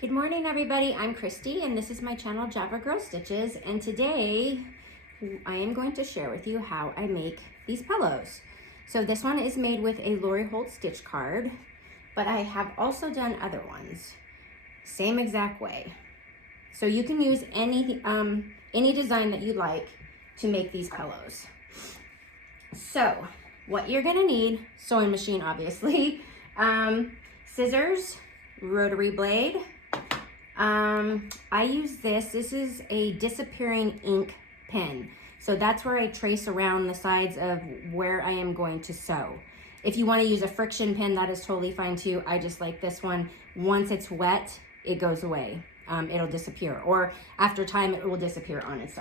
Good morning, everybody. I'm Christy, and this is my channel, Javagirlstitches, and today I am going to share with you how I make these pillows. So this one is made with a Lori Holt stitch card, but I have also done other ones, same exact way. So you can use any design that you like to make these pillows. So what you're gonna need, sewing machine obviously, scissors, rotary blade. I use this is a disappearing ink pen. So that's where I trace around the sides of where I am going to sew. If you want to use a friction pen, that is totally fine too. I just like this one. Once it's wet, it goes away. It'll disappear, or after time it will disappear on its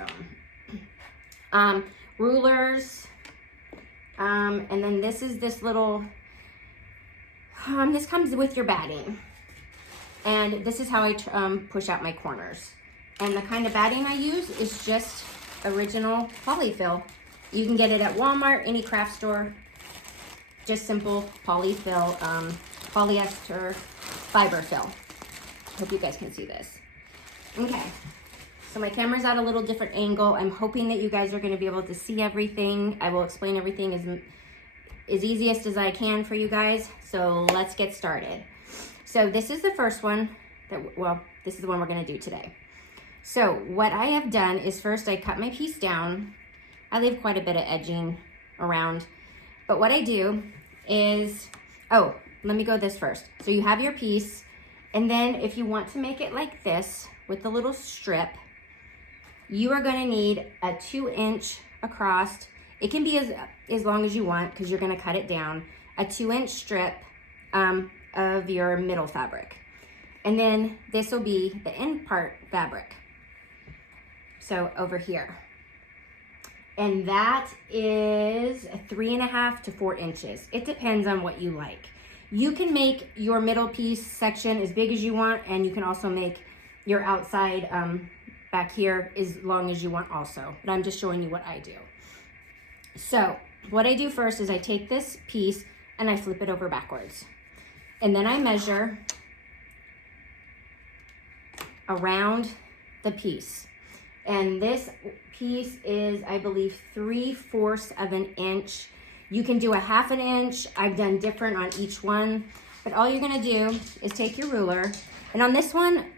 own. Rulers, and then this is this little, this comes with your batting. And this is how I push out my corners. And the kind of batting I use is just original polyfill. You can get it at Walmart, any craft store. Just simple polyfill, polyester fiber fill. Hope you guys can see this. Okay, so my camera's at a little different angle. I'm hoping that you guys are gonna be able to see everything. I will explain everything as easiest as I can for you guys. So let's get started. So this is the first one this is the one we're gonna do today. So what I have done is first I cut my piece down. I leave quite a bit of edging around, but what I do is, let me go this first. So you have your piece, and then if you want to make it like this with the little strip, you are gonna need a 2-inch across. It can be as long as you want because you're gonna cut it down. A 2-inch strip of your middle fabric. And then this will be the end part fabric. So over here. And that is 3.5 to 4 inches. It depends on what you like. You can make your middle piece section as big as you want, and you can also make your outside back here as long as you want also. But I'm just showing you what I do. So what I do first is I take this piece and I flip it over backwards. And then I measure around the piece. And this piece is, I believe, 3/4 of an inch. You can do a 1/2 inch. I've done different on each one. But all you're gonna do is take your ruler. And on this one,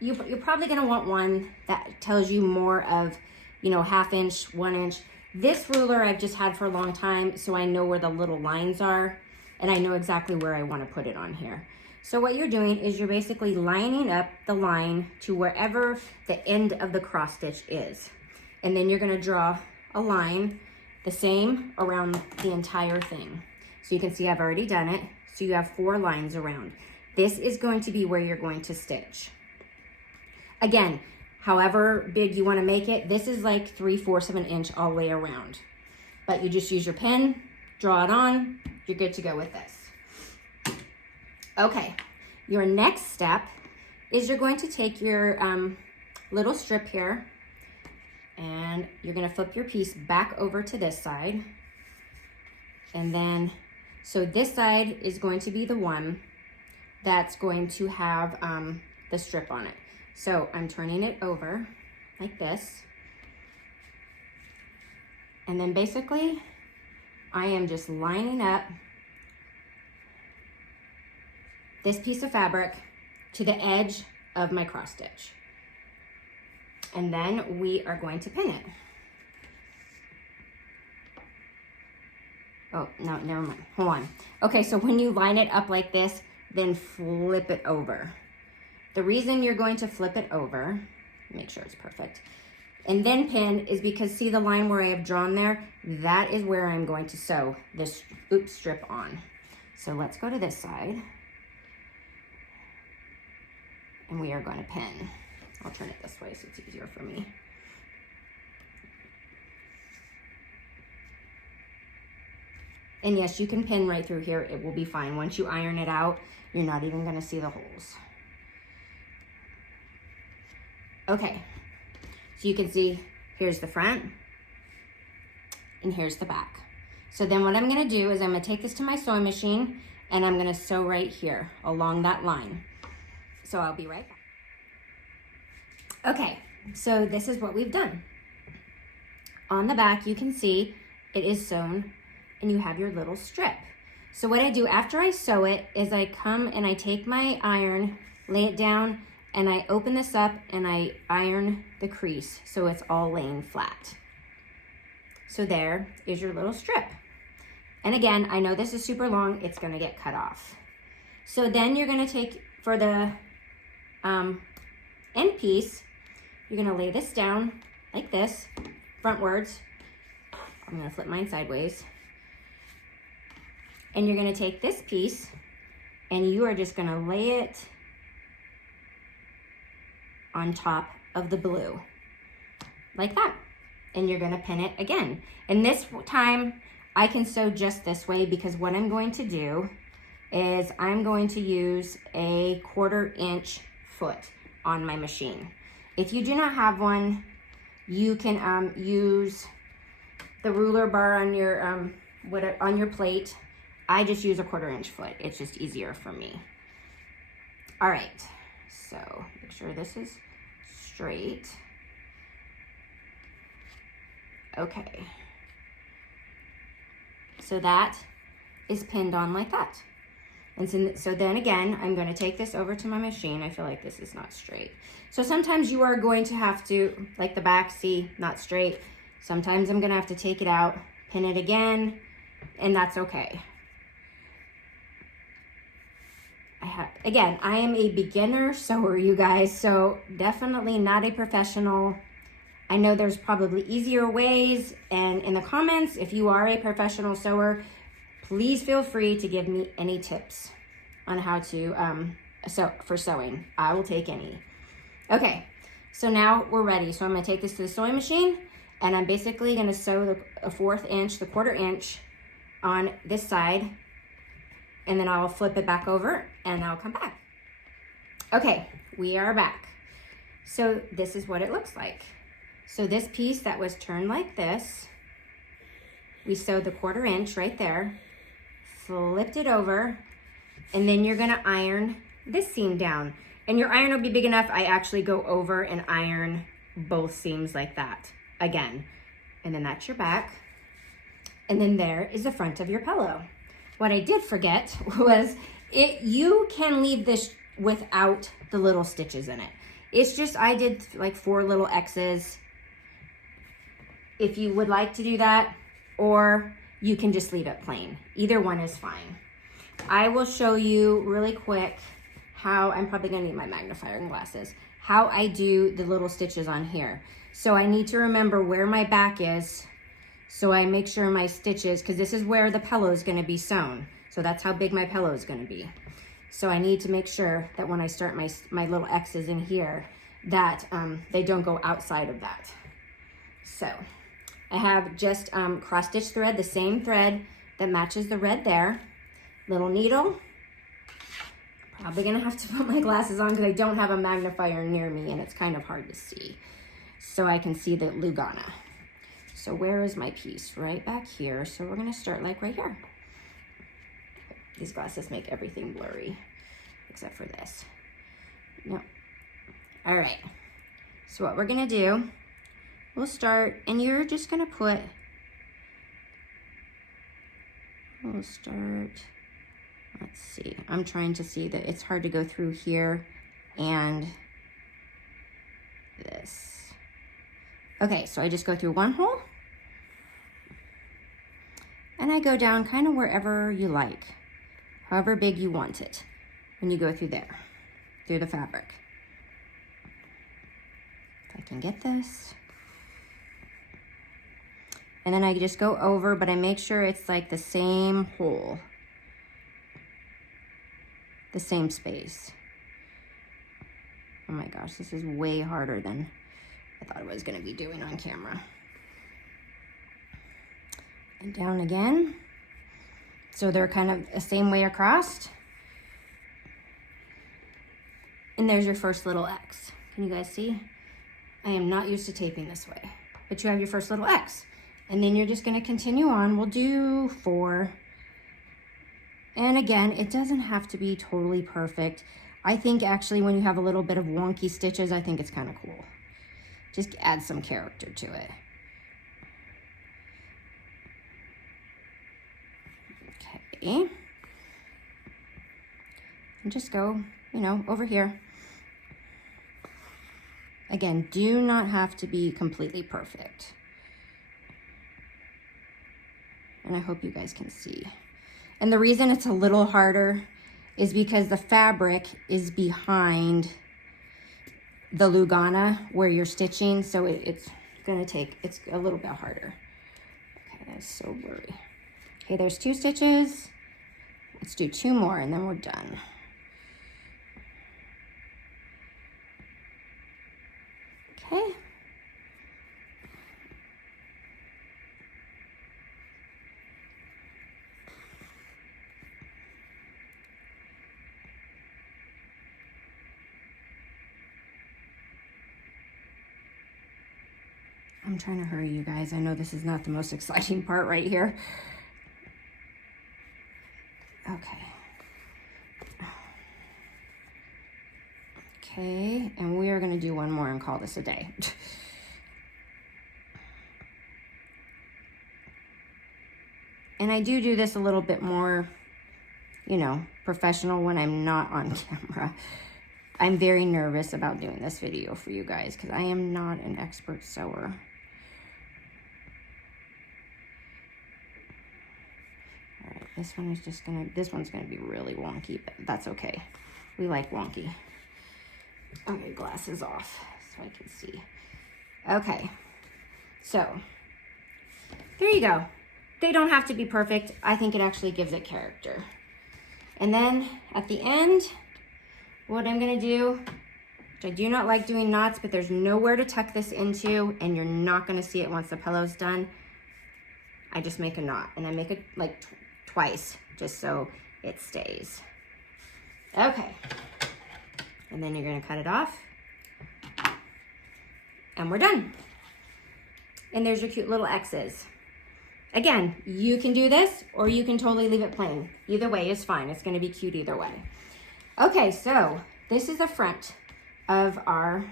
you're probably gonna want one that tells you more of, 1/2 inch, 1 inch. This ruler I've just had for a long time, so I know where the little lines are. And I know exactly where I want to put it on here. So what you're doing is you're basically lining up the line to wherever the end of the cross stitch is. And then you're going to draw a line the same around the entire thing. So you can see I've already done it. So you have 4 lines around. This is going to be where you're going to stitch. Again, however big you want to make it, this is like 3/4 of an inch all the way around. But you just use your pen, draw it on, you're good to go with this. Okay, your next step is you're going to take your little strip here, and you're gonna flip your piece back over to this side. And then, so this side is going to be the one that's going to have the strip on it. So I'm turning it over like this. And then basically, I am just lining up this piece of fabric to the edge of my cross stitch. And then we are going to pin it. Oh, no, never mind, hold on. Okay, so when you line it up like this, then flip it over. The reason you're going to flip it over, make sure it's perfect, and then pin is because see the line where I have drawn there? That is where I'm going to sew this strip on. So let's go to this side. And we are going to pin. I'll turn it this way so it's easier for me. And yes, you can pin right through here. It will be fine. Once you iron it out, you're not even going to see the holes. Okay. So you can see, here's the front, and here's the back. So then what I'm gonna do is I'm gonna take this to my sewing machine, and I'm gonna sew right here along that line. So I'll be right back. Okay, so this is what we've done. On the back, you can see it is sewn and you have your little strip. So what I do after I sew it is I come and I take my iron, lay it down, and I open this up and I iron the crease so it's all laying flat. So there is your little strip. And again, I know this is super long, it's gonna get cut off. So then you're gonna take, for the end piece, you're gonna lay this down like this, frontwards. I'm gonna flip mine sideways. And you're gonna take this piece and you are just gonna lay it on top of the blue, like that. And you're gonna pin it again. And this time, I can sew just this way because what I'm going to do is I'm going to use a 1/4 inch foot on my machine. If you do not have one, you can use the ruler bar on your plate. I just use a 1/4 inch foot. It's just easier for me. All right, so make sure this is straight. Okay. So that is pinned on like that. And so then again, I'm going to take this over to my machine. I feel like this is not straight. So sometimes you are going to have to, like the back, see, not straight. Sometimes I'm going to have to take it out, pin it again, and that's okay. Again, I am a beginner sewer, you guys, so definitely not a professional. I know there's probably easier ways, and in the comments, if you are a professional sewer, please feel free to give me any tips on how to for sewing. I will take any. Okay, so now we're ready. So I'm gonna take this to the sewing machine, and I'm basically gonna sew a 1/4 inch, the 1/4 inch on this side, and then I'll flip it back over and I'll come back. Okay, we are back. So this is what it looks like. So this piece that was turned like this, we sewed the 1/4 inch right there, flipped it over, and then you're gonna iron this seam down. And your iron will be big enough, I actually go over and iron both seams like that again. And then that's your back. And then there is the front of your pillow. What I did forget was you can leave this without the little stitches in it. It's just, I did like 4 little X's. If you would like to do that, or you can just leave it plain. Either one is fine. I will show you really quick how, I'm probably gonna need my magnifying glasses, how I do the little stitches on here. So I need to remember where my back is, so I make sure my stitches, because this is where the pillow is gonna be sewn. So that's how big my pillow is gonna be. So I need to make sure that when I start my little X's in here, that they don't go outside of that. So I have just cross stitch thread, the same thread that matches the red there. Little needle. Probably gonna have to put my glasses on because I don't have a magnifier near me and it's kind of hard to see. So I can see the Lugana. So where is my piece? Right back here. So we're gonna start like right here. These glasses make everything blurry, except for this. No. All right. So what we're gonna do, we'll start, and you're just gonna put, we'll start, let's see. I'm trying to see that it's hard to go through here and this. Okay, so I just go through one hole, and I go down kind of wherever you like. However big you want it, when you go through there, through the fabric. If I can get this. And then I just go over, but I make sure it's like the same hole, the same space. Oh my gosh, this is way harder than I thought it was gonna be doing on camera. And down again. So they're kind of the same way across. And there's your first little X. Can you guys see? I am not used to taping this way, but you have your first little X. And then you're just gonna continue on. We'll do 4. And again, it doesn't have to be totally perfect. I think actually when you have a little bit of wonky stitches, I think it's kind of cool. Just add some character to it. Okay. And just go, you know, over here. Again, do not have to be completely perfect. And I hope you guys can see. And the reason it's a little harder is because the fabric is behind the Lugana where you're stitching, so it's a little bit harder. Okay, that's so blurry. Okay, there's 2 stitches. Let's do 2 more and then we're done. Okay. I'm trying to hurry you guys. I know this is not the most exciting part right here. Okay. Okay, and we are going to do one more and call this a day. And I do this a little bit more, you know, professional when I'm not on camera. I'm very nervous about doing this video for you guys because I am not an expert sewer. All right, this one's gonna be really wonky, but that's okay. We like wonky. Okay, glasses off so I can see. Okay, so there you go. They don't have to be perfect. I think it actually gives it character. And then at the end, what I'm gonna do, which I do not like doing knots, but there's nowhere to tuck this into and you're not gonna see it once the pillow's done. I just make a knot and I make it like twice just so it stays. Okay. And then you're gonna cut it off and we're done. And there's your cute little X's. Again, you can do this or you can totally leave it plain. Either way is fine. It's gonna be cute either way. Okay, so this is the front of our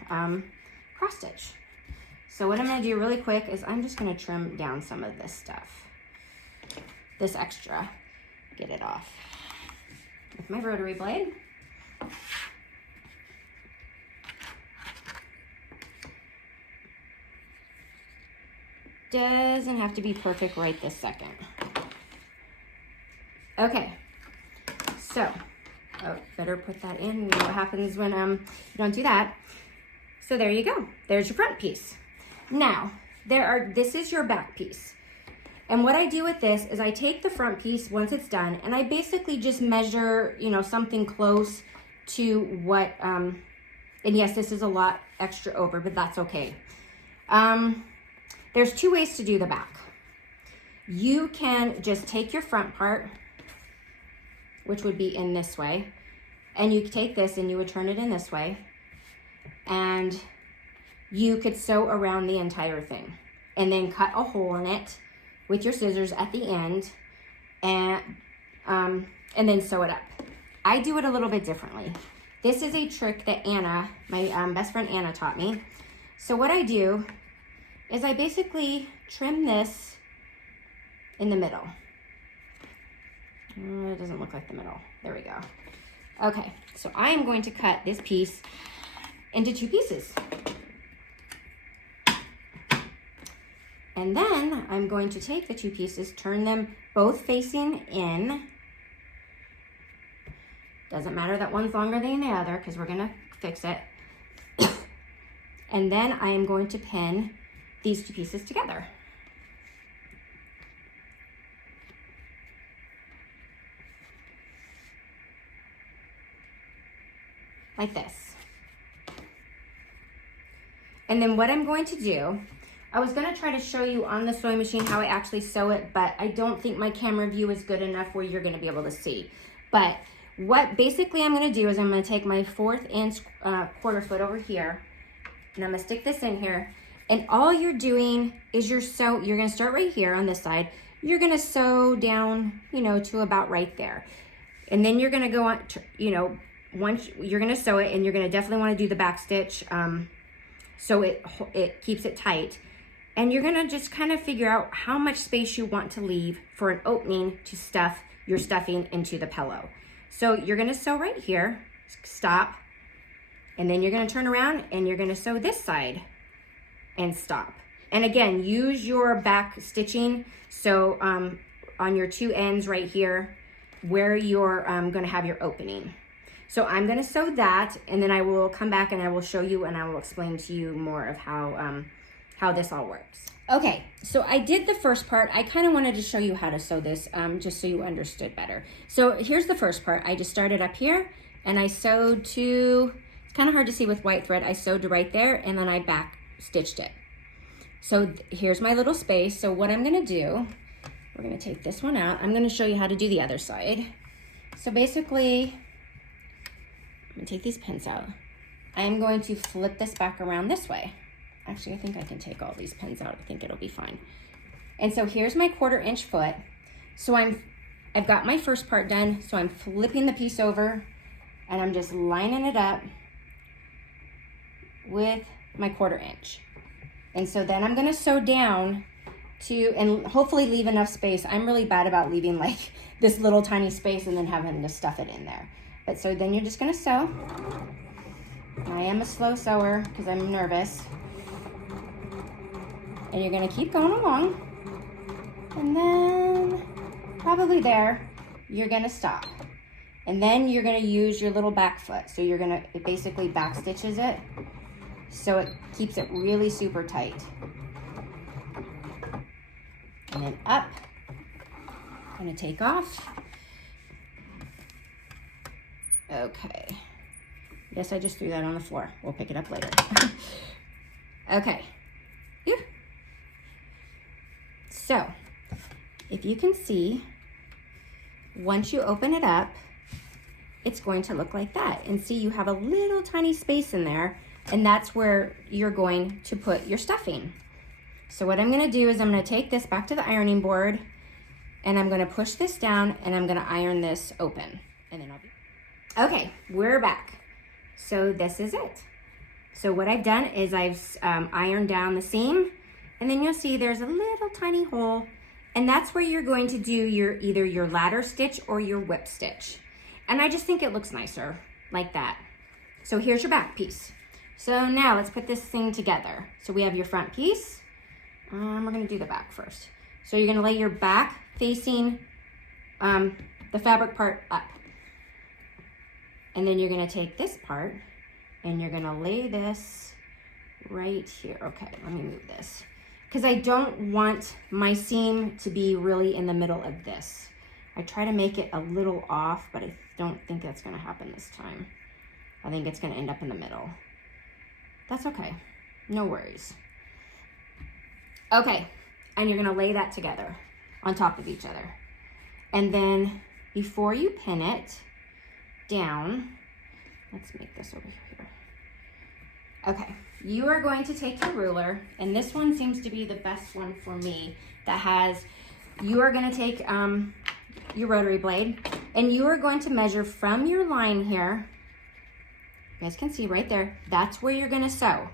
cross stitch. So what I'm gonna do really quick is I'm just gonna trim down some of this stuff, this extra, get it off with my rotary blade. Doesn't have to be perfect right this second. Okay, so, oh, better put that in. You know what happens when you don't do that. So there you go. There's your front piece. Now, this is your back piece. And what I do with this is I take the front piece once it's done and I basically just measure, you know, something close to what, and yes, this is a lot extra over, but that's okay. There's 2 ways to do the back. You can just take your front part, which would be in this way, and you take this and you would turn it in this way, and you could sew around the entire thing and then cut a hole in it with your scissors at the end and then sew it up. I do it a little bit differently. This is a trick that Anna, my best friend Anna, taught me. So what I do is I basically trim this in the middle. It doesn't look like the middle. There we go. Okay, so I am going to cut this piece into 2 pieces. And then I'm going to take the 2 pieces, turn them both facing in. Doesn't matter that one's longer than the other because we're gonna fix it. And then I am going to pin these 2 pieces together. Like this. And then what I'm going to do, I was gonna try to show you on the sewing machine how I actually sew it, but I don't think my camera view is good enough where you're gonna be able to see. But what basically I'm gonna do is I'm gonna take my 1/4 inch quarter foot over here, and I'm gonna stick this in here. And all you're doing is you're gonna start right here on this side. You're gonna sew down, you know, to about right there. And then you're gonna go on, you know, once you're gonna sew it, and you're gonna definitely wanna do the back stitch so it keeps it tight. And you're gonna just kind of figure out how much space you want to leave for an opening to stuff your stuffing into the pillow. So you're gonna sew right here, stop, and then you're gonna turn around and you're gonna sew this side and stop. And again, use your back stitching. So on your two ends right here, where you're gonna have your opening. So I'm gonna sew that, and then I will come back and I will show you and I will explain to you more of how this all works. Okay, so I did the first part. I kind of wanted to show you how to sew this just so you understood better. So here's the first part. I just started up here and I sewed to, it's kind of hard to see with white thread. I sewed to right there and then I back stitched it. So here's my little space. So what I'm gonna do, we're gonna take this one out. I'm gonna show you how to do the other side. So basically, I'm gonna take these pins out. I'm going to flip this back around this way. Actually, I think I can take all these pins out. I think it'll be fine. And so here's my 1/4 inch foot. So I've got my first part done. So I'm flipping the piece over and I'm just lining it up with my 1/4 inch. And so then I'm gonna sew down to, and hopefully leave enough space. I'm really bad about leaving like this little tiny space and then having to stuff it in there. But so then you're just gonna sew. I am a slow sewer because I'm nervous. And you're gonna keep going along. And then probably there, you're gonna stop. And then you're gonna use your little back foot. So you're gonna, it basically back stitches it. So it keeps it really super tight. And then up, I'm gonna take off. Okay. Yes, I just threw that on the floor. We'll pick it up later. Okay. Yeah. So, if you can see, once you open it up, it's going to look like that. And see, you have a little tiny space in there, and that's where you're going to put your stuffing. So what I'm gonna do is I'm gonna take this back to the ironing board, and I'm gonna push this down, and I'm gonna iron this open. And then I'll be... Okay, we're back. So this is it. So what I've done is I've ironed down the seam, and then you'll see there's a little tiny hole, and that's where you're going to do your either your ladder stitch or your whip stitch. And I just think it looks nicer like that. So here's your back piece. So now let's put this thing together. So we have your front piece. We're gonna do the back first. So you're gonna lay your back facing the fabric part up. And then you're gonna take this part and you're gonna lay this right here. Okay, let me move this. Because I don't want my seam to be really in the middle of this. I try to make it a little off, but I don't think that's gonna happen this time. I think it's gonna end up in the middle. That's okay, no worries. Okay, and you're gonna lay that together on top of each other. And then before you pin it down, let's make this over here. Okay, you are going to take your ruler, and this one seems to be the best one for me that has, you are gonna take your rotary blade, and you are going to measure from your line here. You guys can see right there, that's where you're gonna sew.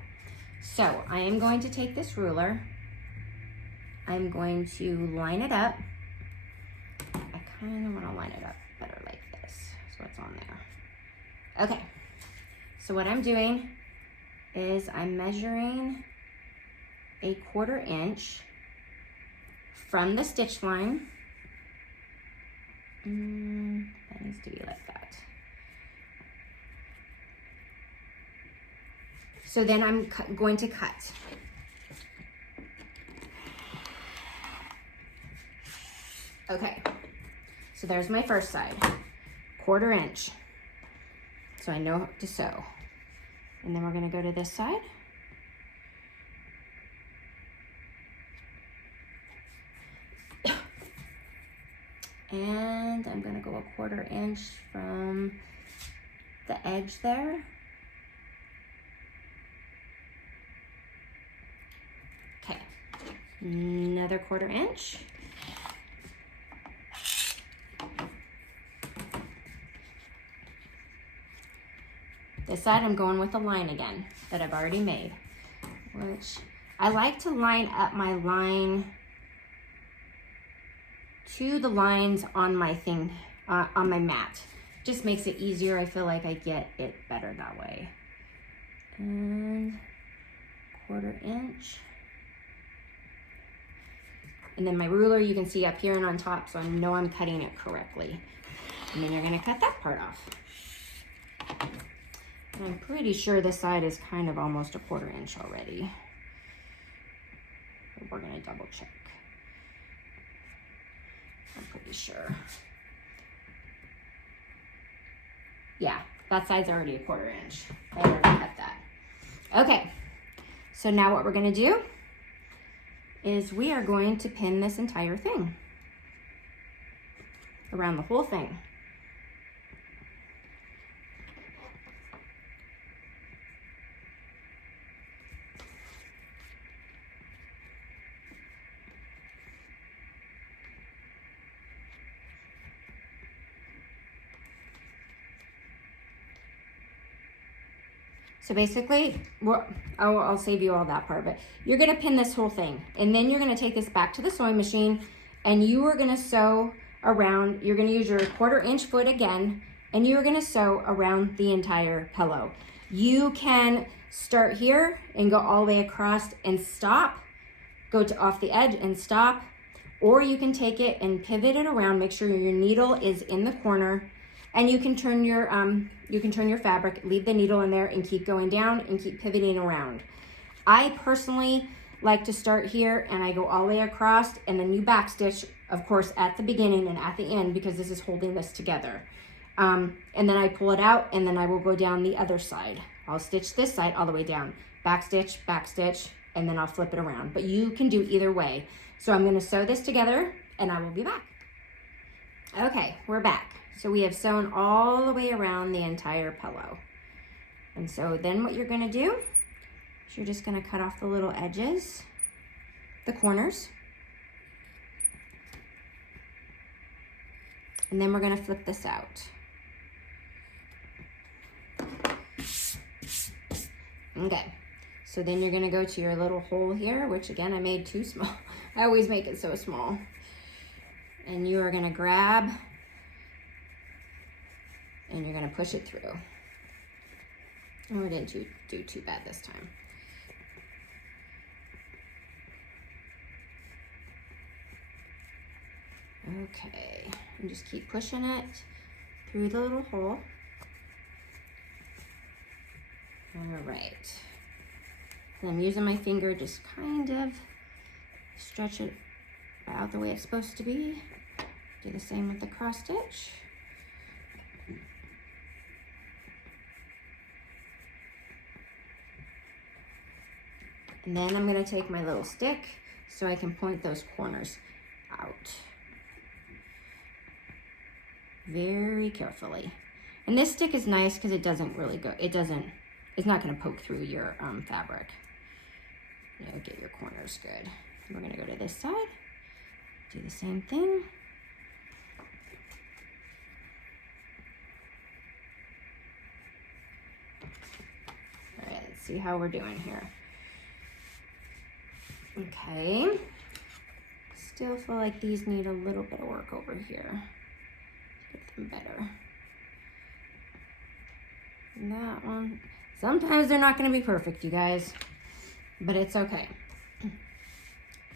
So I am going to take this ruler, I'm going to line it up. I kind of want to line it up better like this. So it's on there. Okay, so what I'm doing is I'm measuring a 1/4 inch from the stitch line. That needs to be like that. So then I'm going to cut. Okay, so there's my first side, 1/4 inch. So I know to sew. And then we're gonna go to this side. And I'm gonna go a 1/4 inch from the edge there. Okay, another 1/4 inch. this side I'm going with a line again that I've already made, which I like to line up my line to the lines on my thing, on my mat. Just makes it easier. I feel like I get it better that way. And 1/4 inch. And then my ruler you can see up here and on top, so I know I'm cutting it correctly. And then you're gonna cut that part off. And I'm pretty sure this side is kind of almost a 1/4 inch already. But we're gonna double check. I'm pretty sure. Yeah, that side's already a 1/4 inch. I already cut that. Okay, so now what we're gonna do is we are going to pin this entire thing around the whole thing. So basically, I'll save you all that part, but you're gonna pin this whole thing, and then you're gonna take this back to the sewing machine, and you are gonna sew around, you're gonna use your 1/4 inch foot again, and you're gonna sew around the entire pillow. You can start here and go all the way across and stop, go to off the edge and stop, or you can take it and pivot it around, make sure your needle is in the corner, and you can turn your fabric, leave the needle in there and keep going down and keep pivoting around. I personally like to start here and I go all the way across, and then you backstitch, of course, at the beginning and at the end, because this is holding this together. And then I pull it out, and then I will go down the other side. I'll stitch this side all the way down, backstitch, backstitch, and then I'll flip it around. But you can do either way. So I'm gonna sew this together and I will be back. Okay, we're back. So we have sewn all the way around the entire pillow. And so then what you're gonna do is you're just gonna cut off the little edges, the corners. And then we're gonna flip this out. Okay, so then you're gonna go to your little hole here, which again, I made too small. I always make it so small. And you are gonna grab and you're gonna push it through. Oh, I didn't do too bad this time. Okay, and just keep pushing it through the little hole. All right. And I'm using my finger, just kind of stretch it out the way it's supposed to be. Do the same with the cross stitch. And then I'm gonna take my little stick so I can point those corners out. Very carefully. And this stick is nice because it doesn't really go, it's not gonna poke through your fabric. You'll get your corners good. We're gonna go to this side, do the same thing. All right, let's see how we're doing here. Okay, still feel like these need a little bit of work over here. Get them better. And that one, sometimes they're not gonna be perfect, you guys, but it's okay.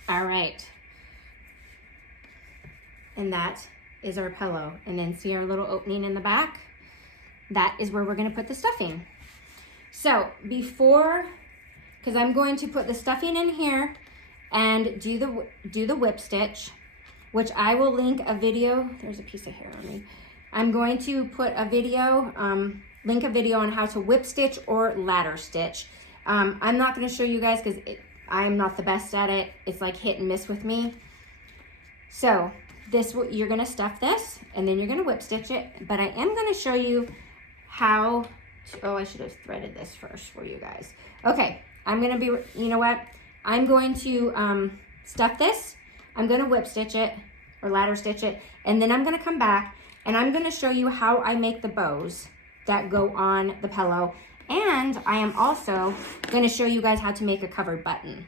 All right. And that is our pillow. And then see our little opening in the back? That is where we're gonna put the stuffing. So before, because I'm going to put the stuffing in here and do the whip stitch, which I will link a video. There's a piece of hair on me. I'm going to put a video, link a video on how to whip stitch or ladder stitch. I'm not going to show you guys because I'm not the best at it. It's like hit and miss with me. So this, you're going to stuff this and then you're going to whip stitch it. But I am going to show you how to, oh, I should have threaded this first for you guys. Okay, I'm going to be, you know what? I'm going to stuff this. I'm going to whip stitch it or ladder stitch it. And then I'm going to come back and I'm going to show you how I make the bows that go on the pillow. And I am also going to show you guys how to make a covered button.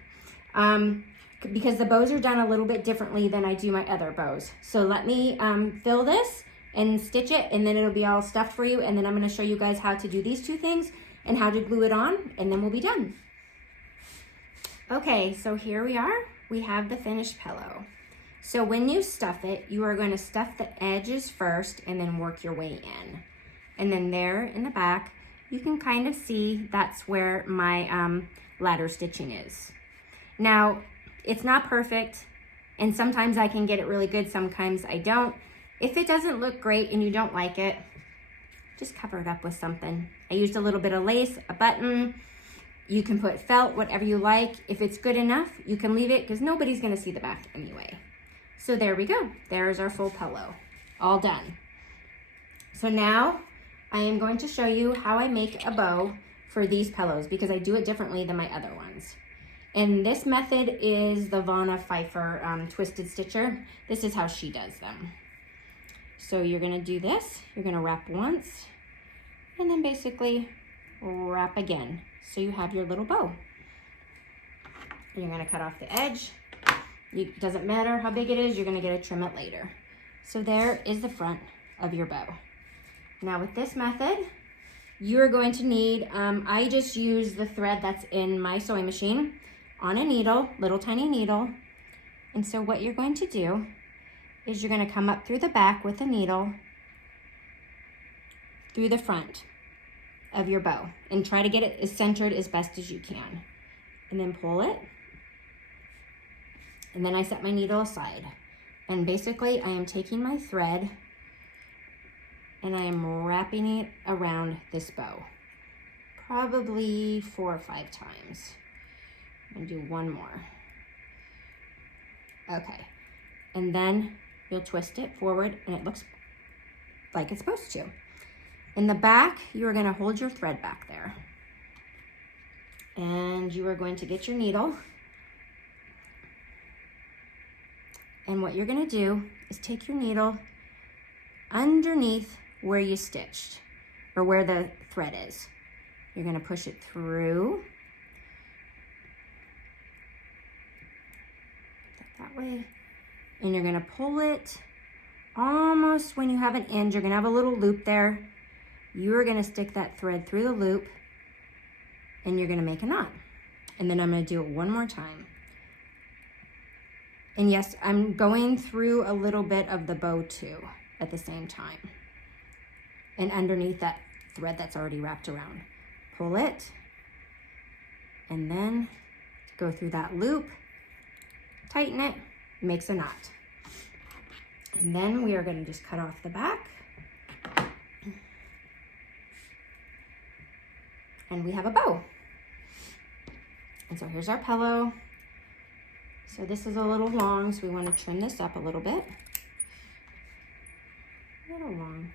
Because the bows are done a little bit differently than I do my other bows. So let me fill this and stitch it, and then it'll be all stuffed for you. And then I'm going to show you guys how to do these two things and how to glue it on, and then we'll be done. Okay, so here we are. We have the finished pillow. So when you stuff it, you are going to stuff the edges first and then work your way in. And then there in the back, you can kind of see that's where my ladder stitching is. Now, it's not perfect, and sometimes I can get it really good, sometimes I don't. If it doesn't look great and you don't like it, just cover it up with something. I used a little bit of lace, a button. You can put felt, whatever you like. If it's good enough, you can leave it because nobody's gonna see the back anyway. So there we go. There's our full pillow, all done. So now I am going to show you how I make a bow for these pillows because I do it differently than my other ones. And this method is the Vonna Pfeiffer Twisted Stitcher. This is how she does them. So you're gonna do this, you're gonna wrap once, and then basically wrap again. So you have your little bow. You're gonna cut off the edge. It doesn't matter how big it is, you're gonna get to trim it later. So there is the front of your bow. Now with this method, you're going to need, I just use the thread that's in my sewing machine on a needle, little tiny needle. And so what you're going to do is you're going to come up through the back with a needle through the front of your bow and try to get it as centered as best as you can. And then pull it. And then I set my needle aside. And basically I am taking my thread and I am wrapping it around this bow. Probably 4 or 5 times. I'm gonna do one more. Okay, and then you'll twist it forward and it looks like it's supposed to. In the back, you are gonna hold your thread back there. And you are going to get your needle. And what you're gonna do is take your needle underneath where you stitched, or where the thread is. You're gonna push it through. That way, and you're gonna pull it almost when you have an end. You're gonna have a little loop there. You're gonna stick that thread through the loop and you're gonna make a knot. And then I'm gonna do it one more time. And yes, I'm going through a little bit of the bow too at the same time. And underneath that thread that's already wrapped around. Pull it and then go through that loop. Tighten it, makes a knot. And then we are going to just cut off the back. And we have a bow. And so here's our pillow. So this is a little long, so we want to trim this up a little bit. A little long.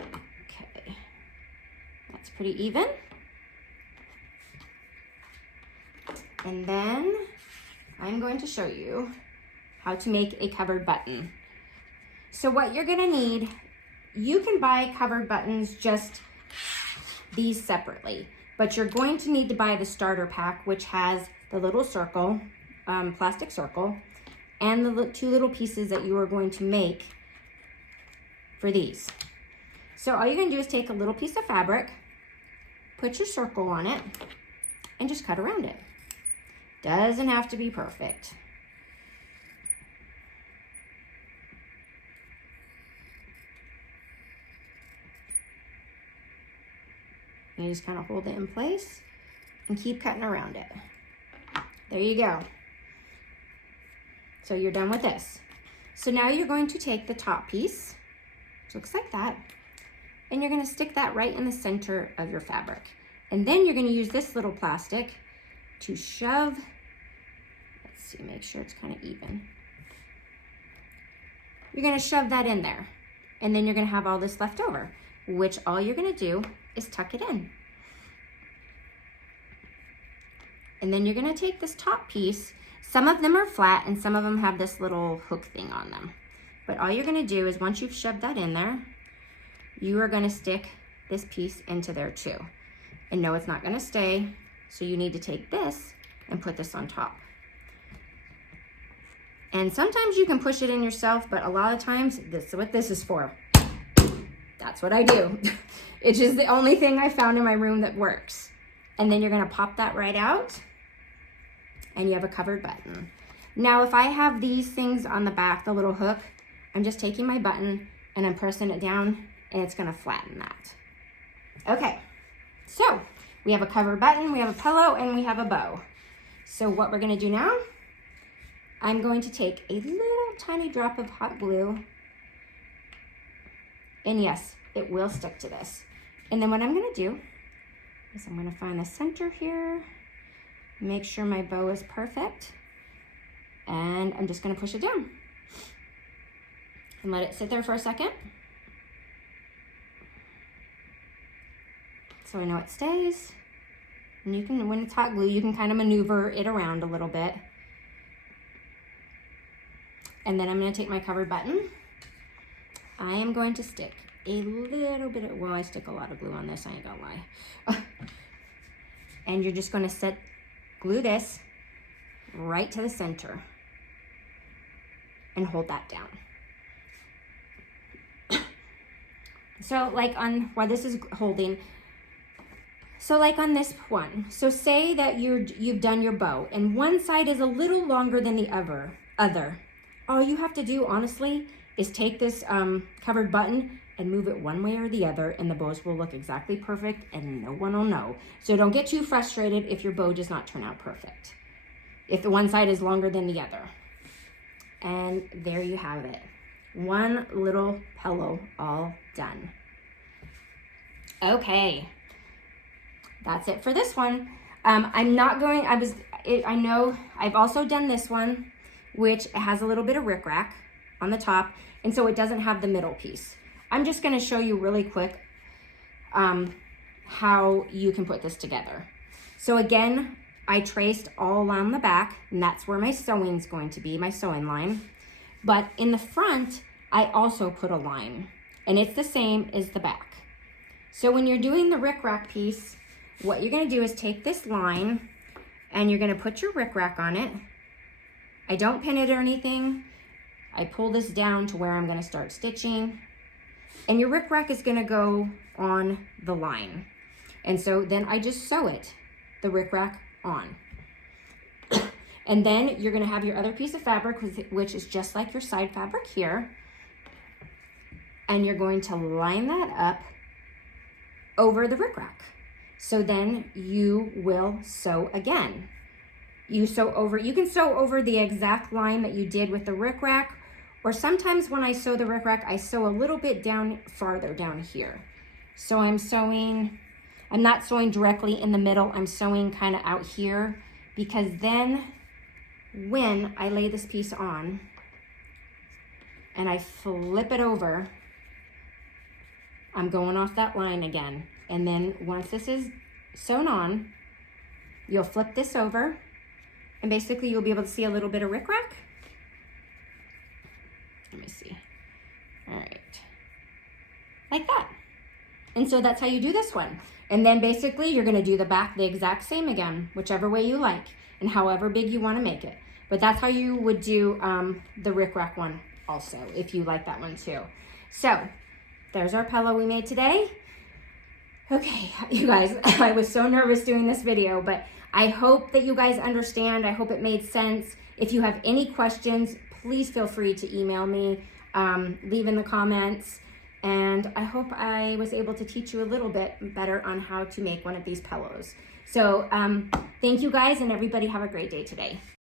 Okay, that's pretty even. And then I'm going to show you how to make a covered button. So what you're gonna need, you can buy covered buttons just these separately, but you're going to need to buy the starter pack, which has the little circle, plastic circle, and the 2 little pieces that you are going to make for these. So all you're gonna do is take a little piece of fabric, put your circle on it, and just cut around it. Doesn't have to be perfect. And you just kind of hold it in place and keep cutting around it. There you go. So you're done with this. So now you're going to take the top piece, which looks like that, and you're going to stick that right in the center of your fabric. And then you're going to use this little plastic to shove, let's see, make sure it's kind of even. You're going to shove that in there, and then you're going to have all this left over, which all you're going to do is tuck it in. And then you're going to take this top piece. Some of them are flat and some of them have this little hook thing on them. But all you're going to do is once you've shoved that in there, you are going to stick this piece into there too. And no, it's not gonna stay, so you need to take this and put this on top. And sometimes you can push it in yourself, but a lot of times, this is what this is for. That's what I do. It's just the only thing I found in my room that works. And then you're gonna pop that right out, and you have a covered button. Now, if I have these things on the back, the little hook, I'm just taking my button and I'm pressing it down, and it's gonna flatten that. Okay, so we have a covered button, we have a pillow, and we have a bow. So what we're gonna do now, I'm going to take a little tiny drop of hot glue, and yes, it will stick to this. And then what I'm gonna do is I'm gonna find the center here, make sure my bow is perfect, and I'm just gonna push it down and let it sit there for a second. So I know it stays. And you can, when it's hot glue, you can kind of maneuver it around a little bit. And then I'm gonna take my covered button. I am going to stick a little bit of, well, I stick a lot of glue on this, I ain't gonna lie. And you're just gonna glue this right to the center and hold that down. So like on, while this is holding, so like on this one, so say that you've done your bow and one side is a little longer than the other. All you have to do, honestly, is take this covered button and move it one way or the other, and the bows will look exactly perfect and no one will know. So don't get too frustrated if your bow does not turn out perfect, if the one side is longer than the other. And there you have it. One little pillow all done. Okay, that's it for this one. I'm not going, I know I've also done this one, which has a little bit of rickrack on the top, and so it doesn't have the middle piece. I'm just gonna show you really quick how you can put this together. So again, I traced all along the back, and that's where my sewing's going to be, my sewing line. But in the front, I also put a line, and it's the same as the back. So when you're doing the rickrack piece, what you're gonna do is take this line, and you're gonna put your rickrack on it. I don't pin it or anything. I pull this down to where I'm gonna start stitching, and your rickrack is gonna go on the line. And so then I just sew it, the rickrack on. And then you're gonna have your other piece of fabric, which is just like your side fabric here. And you're going to line that up over the rickrack. So then you will sew again. You can sew over the exact line that you did with the rickrack, or sometimes when I sew the rickrack, I sew a little bit farther down here. So I'm not sewing directly in the middle, I'm sewing kind of out here, because then when I lay this piece on and I flip it over, I'm going off that line again. And then once this is sewn on, you'll flip this over, and basically you'll be able to see a little bit of rickrack. Let me see. All right. Like that. And so that's how you do this one. And then basically you're gonna do the back the exact same again, whichever way you like, and however big you wanna make it. But that's how you would do the rickrack one also, if you like that one too. So there's our pillow we made today. Okay, you guys, I was so nervous doing this video, but I hope that you guys understand. I hope it made sense. If you have any questions, please feel free to email me, leave in the comments, and I hope I was able to teach you a little bit better on how to make one of these pillows. So thank you guys, and everybody have a great day today.